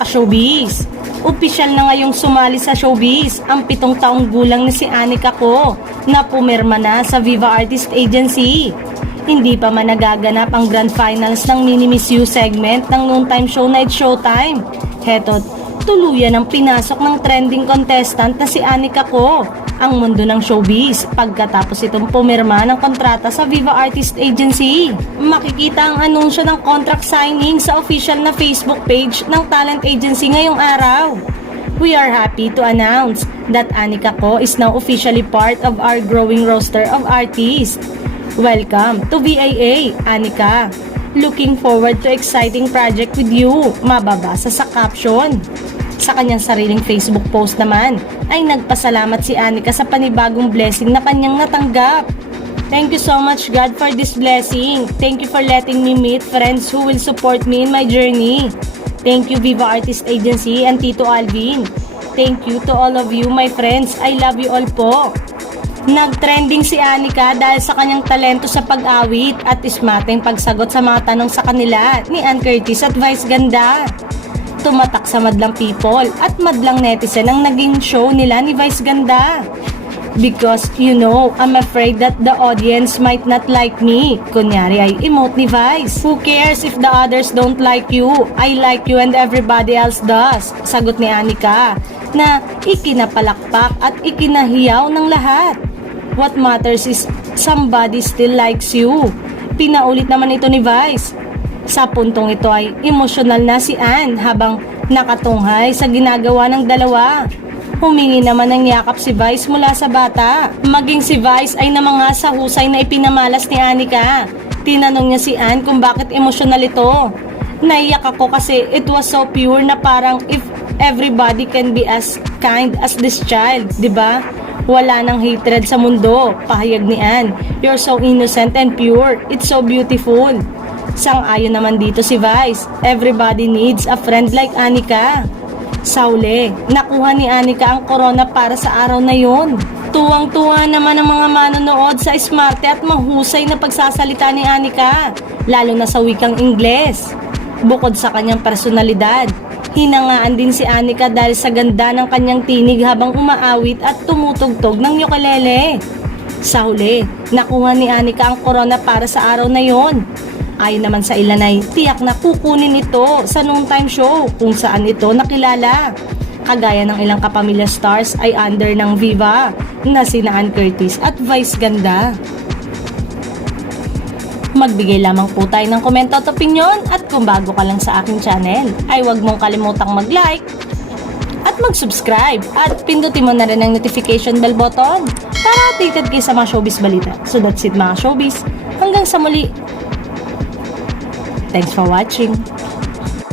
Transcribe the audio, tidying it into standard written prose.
Ka-showbiz, opisyal na ngayong sumali sa showbiz ang 7 taong gulang na si Anika Ko na pumirma na sa Viva Artist Agency. Hindi pa man nagaganap ang grand finals ng Mini Miss You segment ng noontime show na It's Showtime. Heto't tuluyan ang pinasok ng trending contestant na si Anika Ko ang mundo ng showbiz pagkatapos itong pumirma ng kontrata sa Viva Artist Agency. Makikita ang anunsyo ng contract signing sa official na Facebook page ng talent agency ngayong araw. We are happy to announce that Anika Ko is now officially part of our growing roster of artists. Welcome to VAA, Anika. Looking forward to exciting project with you. Mababasa sa caption. Sa kanyang sariling Facebook post naman ay nagpasalamat si Anika sa panibagong blessing na kanyang natanggap. Thank you so much God for this blessing. Thank you for letting me meet friends who will support me in my journey. Thank you Viva Artist Agency and Tito Alvin. Thank you to all of you my friends. I love you all po. Nag-trending si Anika dahil sa kanyang talento sa pag-awit at ismateng pagsagot sa mga tanong sa kanila ni Ann Curtis at Vice Ganda. Tumatak sa madlang people at madlang netizen ang naging show nila ni Vice Ganda. Because you know, I'm afraid that the audience might not like me. Kunyari ay emote ni Vice. Who cares if the others don't like you? I like you and everybody else does. Sagot ni Anika na ikinapalakpak at ikinahiyaw ng lahat. What matters is somebody still likes you. Pinaulit naman ito ni Vice. Sa puntong ito ay emosyonal na si Ann habang nakatunghay sa ginagawa ng dalawa. Humingi naman ng yakap si Vice mula sa bata. Maging si Vice ay namanga sa husay na ipinamalas ni Anika. Tinanong niya si Ann kung bakit emosyonal ito. Naiyak ako kasi it was so pure na parang if everybody can be as kind as this child, di ba? Wala nang hatred sa mundo, pahayag ni Ann. You're so innocent and pure. It's so beautiful. Sang-ayon naman dito si Vice. Everybody needs a friend like Anika. Sa huli, nakuha ni Anika ang corona para sa araw na yon. Tuwang-tuwa naman ang mga manonood sa smarte at mahusay na pagsasalita ni Anika, lalo na sa wikang Ingles. Bukod sa kanyang personalidad, hinangaan din si Anika dahil sa ganda ng kanyang tinig habang umaawit at tumutugtog ng ukulele. Sa huli, nakuha ni Anika ang corona para sa araw na yon. Ayon naman sa ilan ay tiyak na kukunin ito sa noontime show kung saan ito nakilala. Kagaya ng ilang kapamilya stars ay under ng Viva na sina Ann Curtis at Vice Ganda. Magbigay lamang po tayo ng komento at opinion at kung bago ka lang sa aking channel ay huwag mong kalimutang mag-like at mag-subscribe at pindutin mo na rin ang notification bell button para updated kayo sa mga showbiz balita. So that's it mga showbiz. Hanggang sa muli. Thanks for watching.